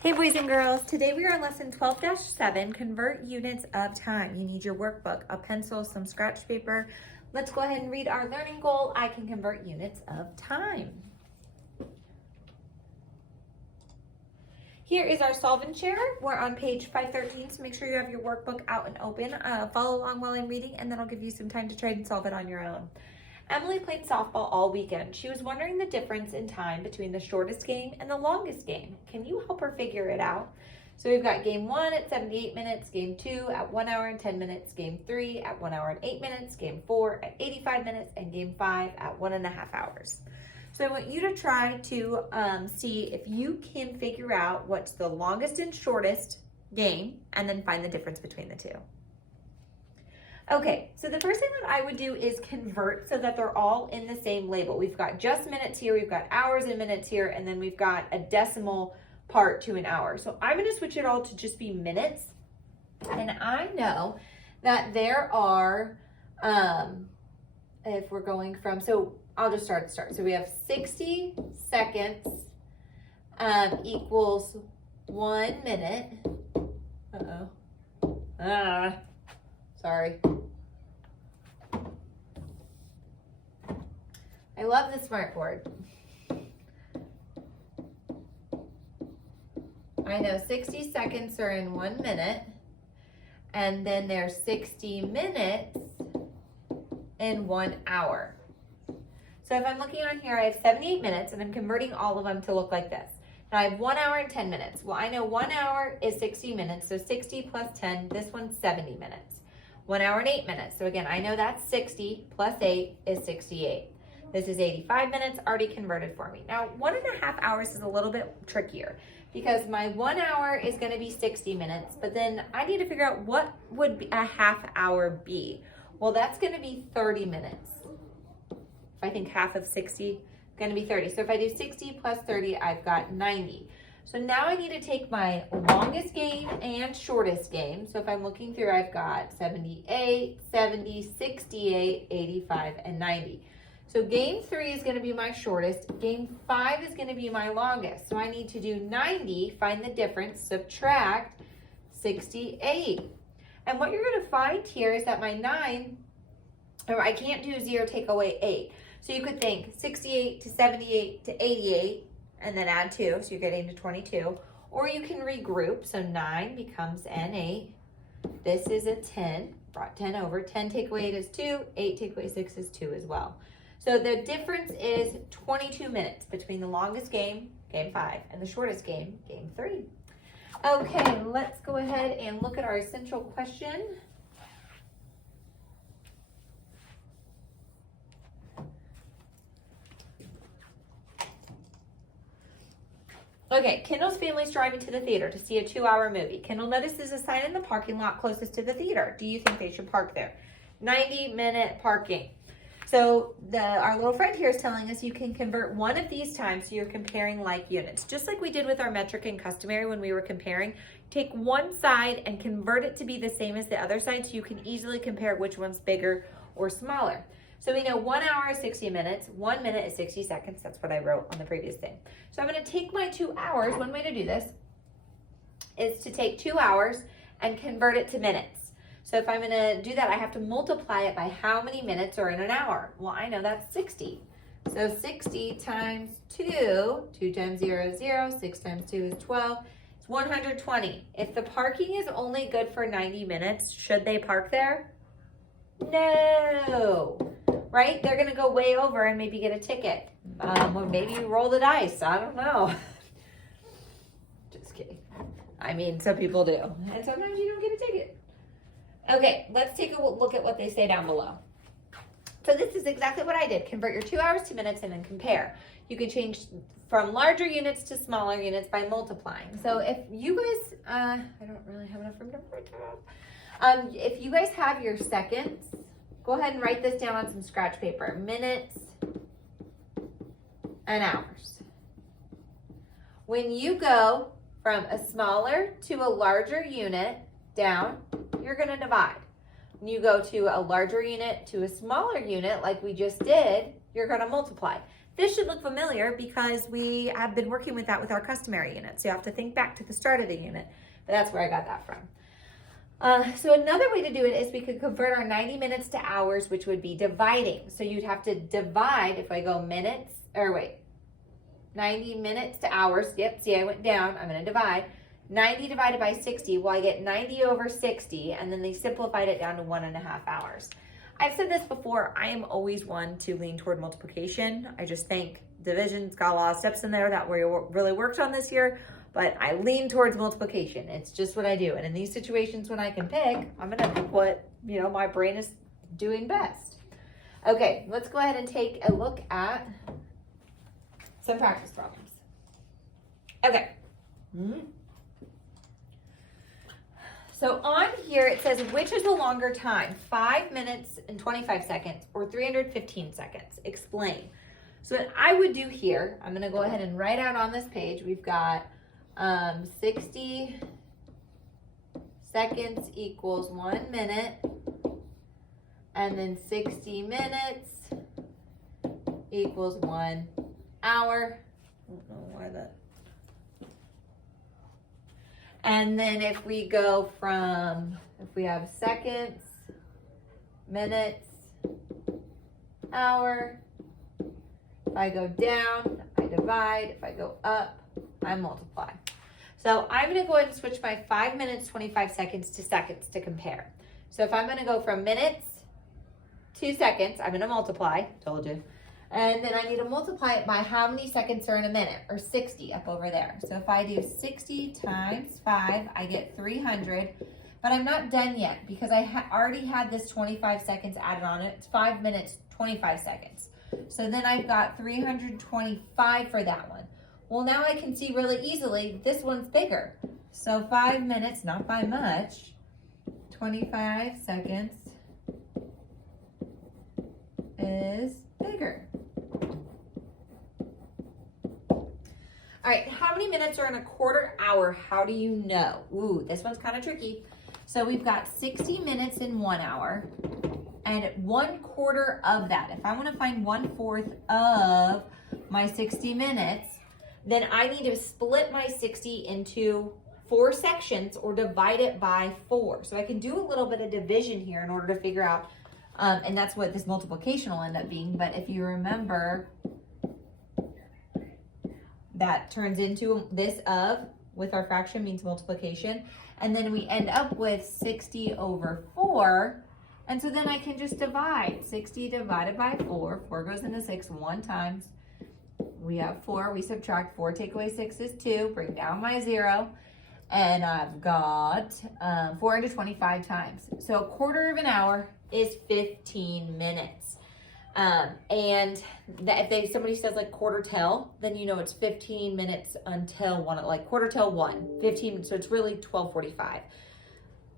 Hey boys and girls, today we are on lesson 12-7, convert units of time. You need your workbook, a pencil, some scratch paper. Let's go ahead and read our learning goal. I can convert units of time. Here is our solve and share. We're on page 513, so make sure you have your workbook out and open. Follow along while I'm reading, and then I'll give you some time to try and solve it on your own. Emily played softball all weekend. She was wondering the difference in time between the shortest game and the longest game. Can you help her figure it out? So we've got game 1 at 78 minutes, game 2 at 1 hour and 10 minutes, game 3 at 1 hour and 8 minutes, game 4 at 85 minutes, and game 5 at 1.5 hours. So I want you to try to see if you can figure out what's the longest and shortest game and then find the difference between the two. Okay, so the first thing that I would do is convert so that they're all in the same label. We've got just minutes here, we've got hours and minutes here, and then we've got a decimal part to an hour. So I'm gonna switch it all to just be minutes. And I know that there are, if we're going from, so I'll just start. So we have 60 seconds equals 1 minute. Sorry. I love the smartboard. I know 60 seconds are in 1 minute, and then there's 60 minutes in 1 hour. So if I'm looking on here, I have 78 minutes, and I'm converting all of them to look like this. Now I have 1 hour and 10 minutes. Well, I know 1 hour is 60 minutes, so 60 plus 10, this one's 70 minutes. 1 hour and 8 minutes. So again, I know that's 60 plus 8 is 68. This is 85 minutes, already converted for me. Now, 1.5 hours is a little bit trickier because my 1 hour is gonna be 60 minutes, but then I need to figure out what would a half hour be. Well, that's gonna be 30 minutes. If I think half of 60 is gonna be 30. So if I do 60 plus 30, I've got 90. So now I need to take my longest game and shortest game. So if I'm looking through, I've got 78, 70, 68, 85, and 90. So game 3 is gonna be my shortest. Game 5 is gonna be my longest. So I need to do 90, find the difference, subtract 68. And what you're gonna find here is that my 9, or I can't do 0, take away 8. So you could think 68 to 78 to 88, and then add 2, so you're getting to 22. Or you can regroup, so 9 becomes N8. This is a 10, brought 10 over. 10 take away 8 is 2, 8 take away 6 is 2 as well. So the difference is 22 minutes between the longest game, game 5, and the shortest game, game 3. Okay, let's go ahead and look at our essential question. Okay, Kendall's family is driving to the theater to see a 2-hour movie. Kendall notices a sign in the parking lot closest to the theater. Do you think they should park there? 90-minute parking. So our little friend here is telling us you can convert one of these times so you're comparing like units. Just like we did with our metric and customary when we were comparing, take one side and convert it to be the same as the other side so you can easily compare which one's bigger or smaller. So we know 1 hour is 60 minutes, 1 minute is 60 seconds. That's what I wrote on the previous thing. So I'm gonna take my 2 hours. One way to do this is to take 2 hours and convert it to minutes. So if I'm gonna do that, I have to multiply it by how many minutes are in an hour. Well, I know that's 60. So 60 times 2, 2 times 0 is 0, 6 times 2 is 12, it's 120. If the parking is only good for 90 minutes, should they park there? No, right? They're gonna go way over and maybe get a ticket. Or maybe roll the dice, I don't know. Just kidding. I mean, some people do. And sometimes you don't get a ticket. Okay, let's take a look at what they say down below. So this is exactly what I did. Convert your 2 hours to minutes and then compare. You can change from larger units to smaller units by multiplying. So if you guys, I don't really have enough room to write down. If you guys have your seconds, go ahead and write this down on some scratch paper. Minutes and hours. When you go from a smaller to a larger unit down, you're going to divide. When you go to a larger unit to a smaller unit, like we just did, you're going to multiply. This should look familiar because we have been working with that with our customary unit. So you have to think back to the start of the unit, but that's where I got that from. So another way to do it is we could convert our 90 minutes to hours, which would be dividing. So you'd have to divide, if I go 90 minutes to hours. Yep, see, I went down. I'm going to divide. 90 divided by 60, well, I get 90 over 60, and then they simplified it down to 1.5 hours. I've said this before, I am always one to lean toward multiplication. I just think division's got a lot of steps in there that we really worked on this year, but I lean towards multiplication. It's just what I do. And in these situations when I can pick, I'm gonna pick what, my brain is doing best. Okay, let's go ahead and take a look at some practice problems. Okay. So on here it says, which is a longer time, 5 minutes and 25 seconds or 315 seconds? Explain. So what I would do here, I'm gonna go ahead and write out on this page, we've got 60 seconds equals 1 minute, and then 60 minutes equals 1 hour. I don't know why that. And then if we go if we have seconds, minutes, hour, if I go down, I divide. If I go up, I multiply. So I'm going to go ahead and switch my 5 minutes, 25 seconds to seconds to compare. So if I'm going to go from minutes to seconds, I'm going to multiply, told you. And then I need to multiply it by how many seconds are in a minute, or 60 up over there. So if I do 60 times 5, I get 300. But I'm not done yet because I already had this 25 seconds added on it. It's 5 minutes, 25 seconds. So then I've got 325 for that one. Well, now I can see really easily this one's bigger. So 5 minutes, not by much, 25 seconds is bigger. All right, how many minutes are in a quarter hour? How do you know? Ooh, this one's kind of tricky. So we've got 60 minutes in 1 hour, and 1/4 of that, if I want to find 1/4 of my 60 minutes, then I need to split my 60 into 4 sections or divide it by 4. So I can do a little bit of division here in order to figure out, and that's what this multiplication will end up being. But if you remember, that turns into this with our fraction means multiplication. And then we end up with 60 over 4. And so then I can just divide. 60 divided by 4. 4 goes into 6 1 time. We have 4. We subtract 4. Take away 6 is 2. Bring down my 0. And I've got 425 times. So 1/4 of an hour is 15 minutes. And if somebody says like quarter till, then you know it's 15 minutes until 1, like quarter till 1, 15, so it's really 12:45.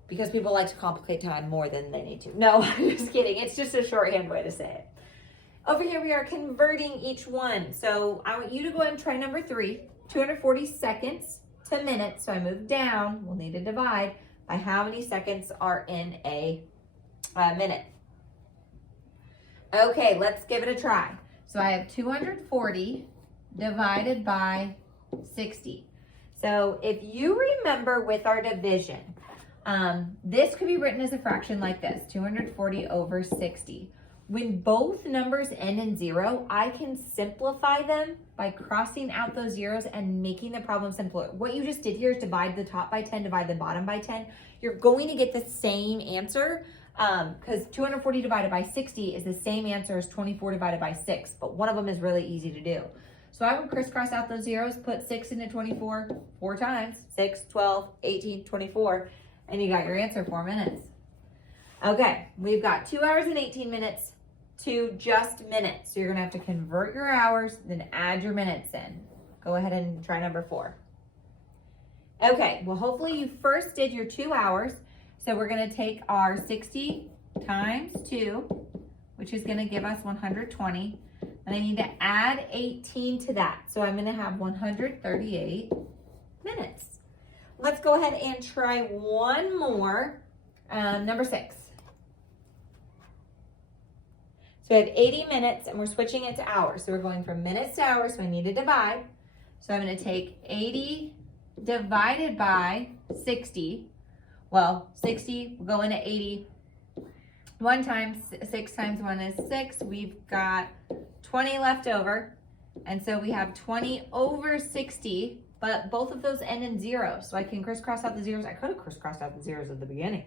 Because people like to complicate time more than they need to. No, I'm just kidding. It's just a shorthand way to say it. Over here we are converting each one. So I want you to go ahead and try number 3, 240 seconds to minutes. So I move down, we'll need to divide by how many seconds are in a minute. Okay, let's give it a try. So I have 240 divided by 60. So if you remember with our division, this could be written as a fraction like this, 240 over 60. When both numbers end in 0, I can simplify them by crossing out those zeros and making the problem simpler. What you just did here is divide the top by 10, divide the bottom by 10. You're going to get the same answer, because 240 divided by 60 is the same answer as 24 divided by 6, but one of them is really easy to do. So I would crisscross out those zeros, put 6 into 24 4 times, 6, 12, 18, 24, and you got your answer, 4 minutes. Okay, we've got 2 hours and 18 minutes to just minutes. So you're gonna have to convert your hours, then add your minutes in. Go ahead and try number 4. Okay, well hopefully you first did your 2 hours. So we're gonna take our 60 times 2, which is gonna give us 120. And I need to add 18 to that. So I'm gonna have 138 minutes. Let's go ahead and try one more, number 6. So So we have 80 minutes and we're switching it to hours. So we're going from minutes to hours, so I need to divide. So I'm gonna take 80 divided by 60. Well, 60 will go into 80. 1 times 6 times 1 is 6. We've got 20 left over. And so we have 20 over 60, but both of those end in 0. So I can crisscross out the zeros. I could have crisscrossed out the zeros at the beginning.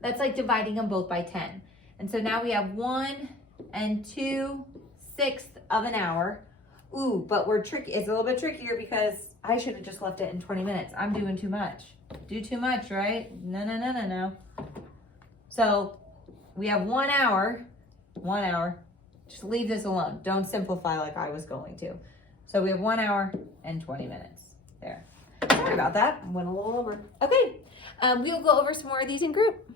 That's like dividing them both by 10. And so now we have 1 and 2/6 of an hour. Ooh, but we're tricky. It's a little bit trickier because I should have just left it in 20 minutes. I'm doing too much. Do too much, right? No, no, no, no, no. So we have 1 hour. 1 hour. Just leave this alone. Don't simplify like I was going to. So we have 1 hour and 20 minutes. There. Sorry about that. Went a little over. Okay. We'll go over some more of these in group.